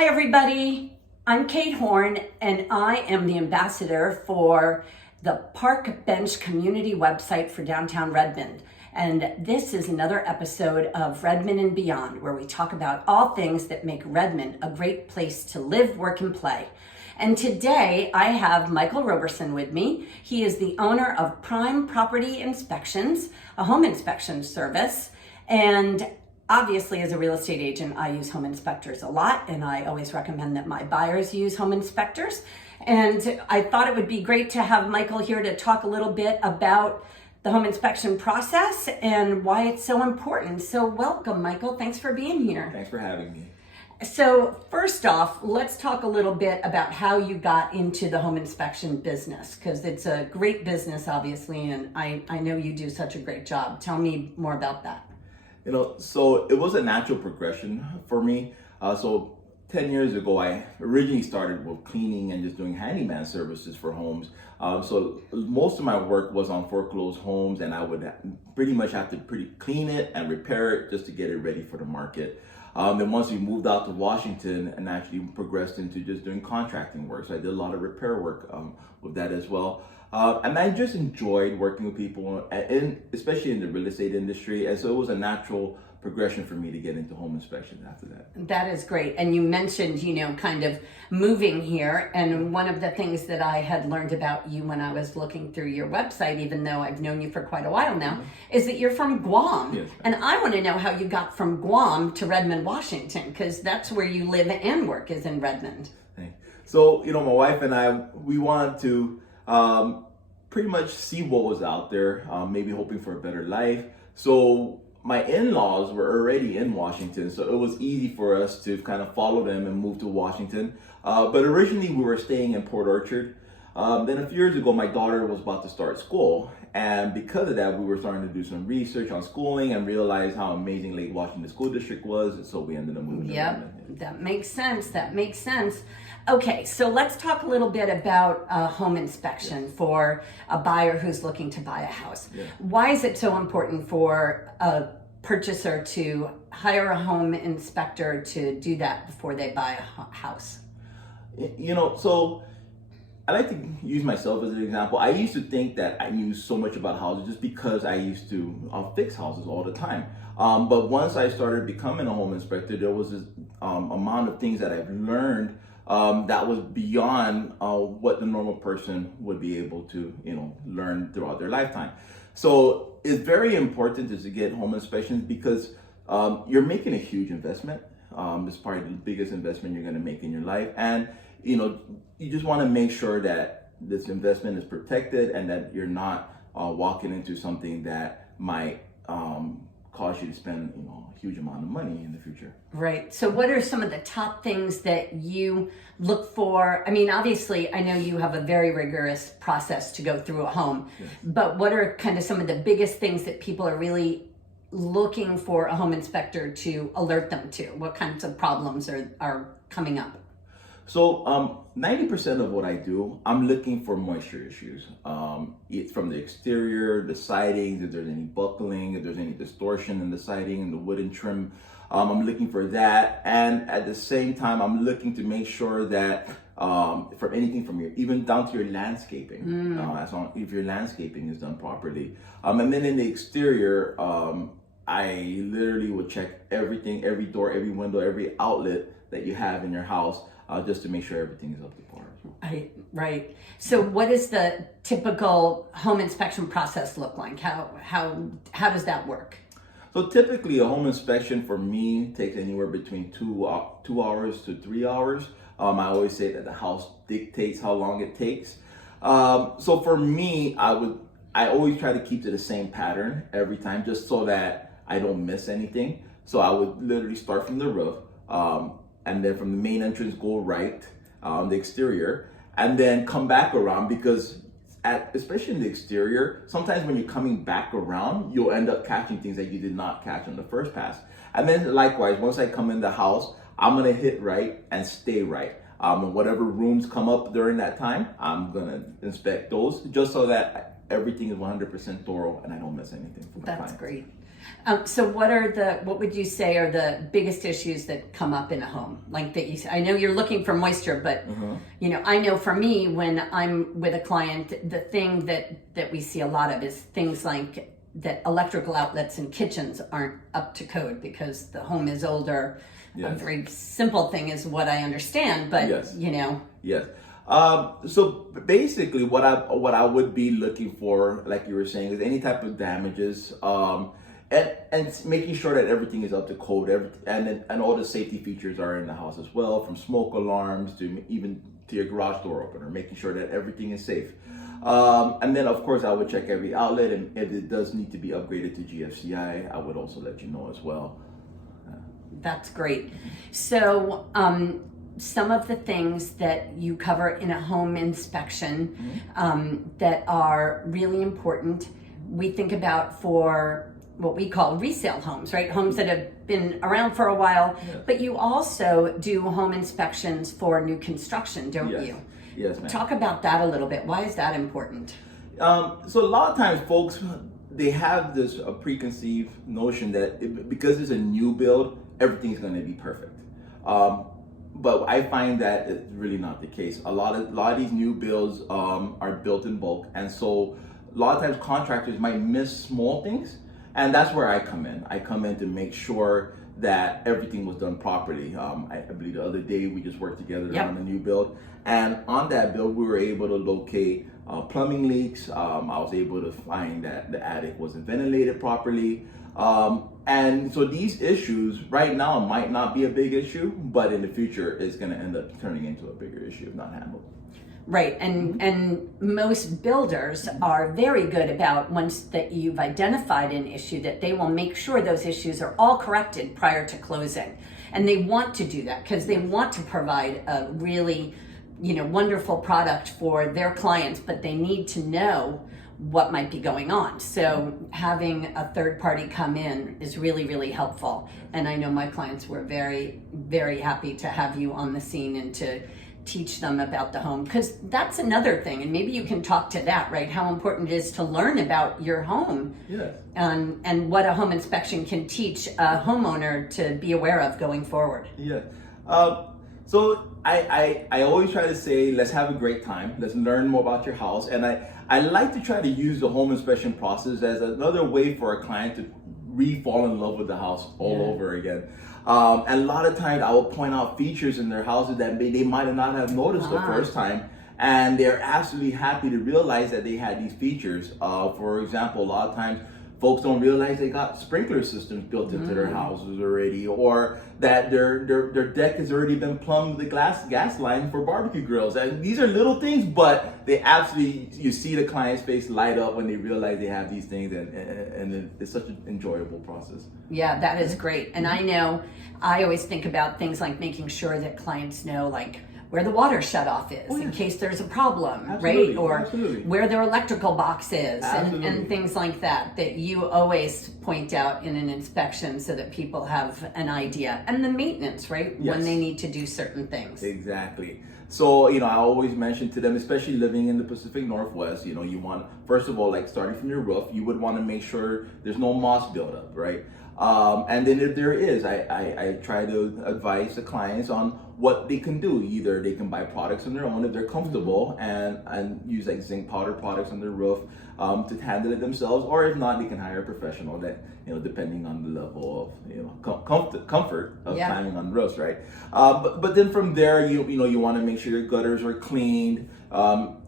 Hi everybody, I'm Kate Horn and I am the ambassador for the Park Bench community website for downtown Redmond. And this is another episode of Redmond and Beyond, where we talk about all things that make Redmond a great place to live, work, and play. And today I have Michael Roberson with me. He is the owner of Prime Property Inspections, a home inspection service. And obviously, as a real estate agent, I use home inspectors a lot, and I always recommend that my buyers use home inspectors. And I thought it would be great to have Michael here to talk a little bit about the home inspection process and why it's so important. So welcome, Michael. Thanks for being here. Thanks for having me. So first off, let's talk a little bit about how you got into the home inspection business, because it's a great business, obviously, and I know you do such a great job. Tell me more about that. So it was a natural progression for me. So 10 years ago, I originally started with cleaning and just doing handyman services for homes. So most of my work was on foreclosed homes, and I would pretty much have to clean it and repair it just to get it ready for the market. Then once we moved out to Washington and actually progressed into just doing contracting work. So I did a lot of repair work with that as well. And I just enjoyed working with people, especially in the real estate industry. And so it was a natural progression for me to get into home inspection after that. That is great. And you mentioned, kind of moving here. And one of the things that I had learned about you when I was looking through your website, even though I've known you for quite a while now, is that you're from Guam. Yes. And I want to know how you got from Guam to Redmond, Washington, because that's where you live and work, is in Redmond. Thanks. So, my wife and I, we wanted to pretty much see what was out there, maybe hoping for a better life. So my in-laws were already in Washington, so it was easy for us to kind of follow them and move to Washington. But originally we were staying in Port Orchard. Then a few years ago, my daughter was about to start school. And because of that, we were starting to do some research on schooling and realize how amazing Lake Washington School District was. And so we ended up moving. Yep, that makes sense. That makes sense. Okay, so let's talk a little bit about home inspection for a buyer who's looking to buy a house. Yeah. Why is it so important for a purchaser to hire a home inspector to do that before they buy a house? So I like to use myself as an example. I used to think that I knew so much about houses just because I used to fix houses all the time. But once I started becoming a home inspector, there was this amount of things that I've learned that was beyond what the normal person would be able to, learn throughout their lifetime. So it's very important to get home inspections because you're making a huge investment. It's probably the biggest investment you're going to make in your life. And, you just want to make sure that this investment is protected and that you're not walking into something that might cause you to spend, a huge amount of money in the future. Right. So what are some of the top things that you look for? I mean, obviously, I know you have a very rigorous process to go through a home, Yes. But what are kind of some of the biggest things that people are really looking for a home inspector to alert them to? What kinds of problems are coming up? So 90% of what I do, I'm looking for moisture issues. It's from the exterior, the siding, if there's any buckling, if there's any distortion in the siding and the wooden trim. I'm looking for that. And at the same time, I'm looking to make sure that from anything from even down to your landscaping, as long if your landscaping is done properly. And then in the exterior, I literally would check everything, every door, every window, every outlet that you have in your house, just to make sure everything is up to par. Right. So what does the typical home inspection process look like? How does that work? So typically a home inspection for me takes anywhere between 2 hours to 3 hours. I always say that the house dictates how long it takes. So for me, I always try to keep to the same pattern every time, just so that I don't miss anything. So I would literally start from the roof, and then from the main entrance go right, the exterior, and then come back around, because especially in the exterior, sometimes when you're coming back around, you'll end up catching things that you did not catch on the first pass. And then likewise, once I come in the house, I'm gonna hit right and stay right. Whatever rooms come up during that time, I'm gonna inspect those just so that everything is 100% thorough and I don't miss anything from my That's clients. great. So what would you say are the biggest issues that come up in a home? Like that I know you're looking for moisture, but I know for me, when I'm with a client, the thing that we see a lot of is things like that electrical outlets in kitchens aren't up to code because the home is older. Yes. A very simple thing is what I understand, but Yes. Yes. So basically, what I would be looking for, like you were saying, is any type of damages, and making sure that everything is up to code, and all the safety features are in the house as well, from smoke alarms to even to your garage door opener, making sure that everything is safe. And then, of course, I would check every outlet, and if it does need to be upgraded to GFCI, I would also let you know as well. That's great. So, some of the things that you cover in a home inspection that are really important, we think about for what we call resale homes, right? Homes that have been around for a while, but you also do home inspections for new construction, don't you? Yes, ma'am. Talk about that a little bit. Why is that important? So a lot of times folks, they have this preconceived notion that because it's a new build, everything's going to be perfect. But I find that it's really not the case. A lot of these new builds are built in bulk, and so a lot of times contractors might miss small things, and that's where I come in. I come in to make sure that everything was done properly. I believe the other day we just worked together on a new build, and on that build we were able to locate plumbing leaks. I was able to find that the attic wasn't ventilated properly. And so these issues right now might not be a big issue, but in the future it's going to end up turning into a bigger issue if not handled. Right, and most builders are very good about, once that you've identified an issue, that they will make sure those issues are all corrected prior to closing. And they want to do that because they want to provide a really, wonderful product for their clients, but they need to know what might be going on. So having a third party come in is really, really helpful. And I know my clients were very, very happy to have you on the scene and to teach them about the home, because that's another thing, and maybe you can talk to that, right? How important it is to learn about your home, and what a home inspection can teach a homeowner to be aware of going forward. So I always try to say, let's have a great time, let's learn more about your house, and I like to try to use the home inspection process as another way for a client to fall in love with the house all over again. And a lot of times I will point out features in their houses that they might not have noticed the first time, and they're absolutely happy to realize that they had these features. For example, a lot of times folks don't realize they got sprinkler systems built into their houses already, or that their deck has already been plumbed with the gas line for barbecue grills. And these are little things, but they absolutely, you see the client's face light up when they realize they have these things, and it's such an enjoyable process. Yeah, that is great. And I know I always think about things like making sure that clients know, like, where the water shutoff is in case there's a problem, right? Or where their electrical box is, and things like that you always point out in an inspection so that people have an idea. And the maintenance, right? When they need to do certain things. Exactly. So, I always mention to them, especially living in the Pacific Northwest, you want, first of all, like starting from your roof, you would want to make sure there's no moss buildup, right? And then if there is, I try to advise the clients on what they can do. Either they can buy products on their own if they're comfortable, and use like zinc powder products on their roof to handle it themselves, or if not, they can hire a professional that, depending on the level of comfort of climbing on roofs, right? But then from there, you want to make sure your gutters are cleaned,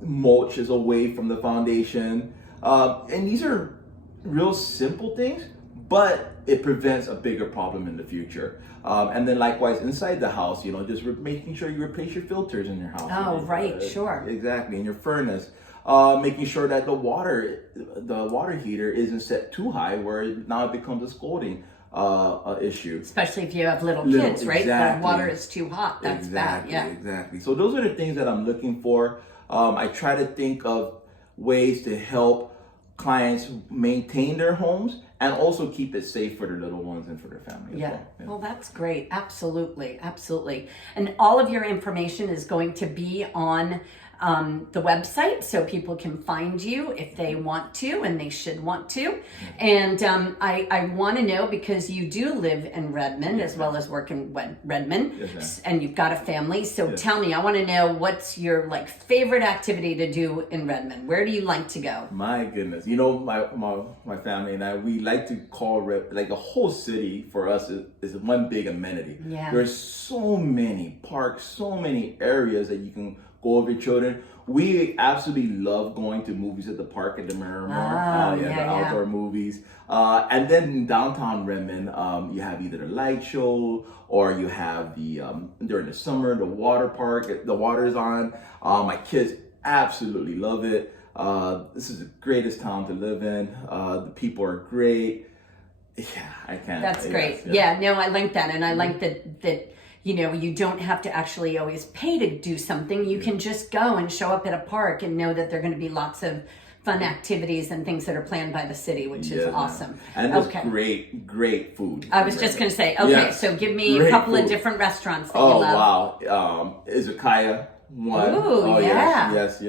mulch is away from the foundation, and these are real simple things, but it prevents a bigger problem in the future. And then likewise inside the house, just making sure you replace your filters in your house. Oh, right, sure. Exactly, in your furnace. Making sure that the water heater isn't set too high where now it becomes a scalding issue. Especially if you have little kids, right? The water is too hot, that's bad, Exactly. So those are the things that I'm looking for. I try to think of ways to help clients maintain their homes and also keep it safe for their little ones and for their family as well. Well, that's great. Absolutely. And all of your information is going to be on the website so people can find you if they want to, and they should want to. And I want to know, because you do live in Redmond as well as work in Redmond, and you've got a family. So tell me, I want to know, what's your like favorite activity to do in Redmond? Where do you like to go? My goodness, you know, my family and I, we like to call like the whole city for us is one big amenity. Yeah. There's so many parks, so many areas that you can go with your children. We absolutely love going to movies at the park at the Miramar. The outdoor movies. And then in downtown Redmond, you have either the light show, or you have the during the summer, the water park. The water's on. My kids absolutely love it. This is the greatest town to live in. The people are great. Yeah, I can't. That's great. Yeah, no, I like that, and I like that. You know, you don't have to actually always pay to do something. You can just go and show up at a park and know that there are going to be lots of fun activities and things that are planned by the city, which is awesome. And there's great food. I was just going to say, so give me a couple of different restaurants that you love. Wow. Izakaya, one. Ooh, yes.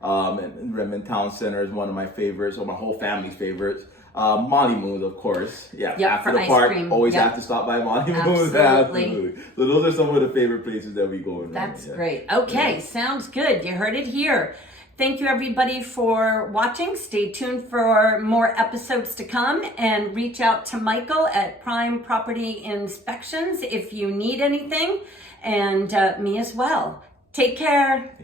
And Redmond Town Center is one of my favorites, or my whole family's favorites. Molly Moon's, of course. After the park, always have to stop by Molly Moon's. Absolutely. So those are some of the favorite places that we go. That's great. Okay, sounds good. You heard it here. Thank you, everybody, for watching. Stay tuned for more episodes to come, and reach out to Michael at Prime Property Inspections if you need anything, and me as well. Take care.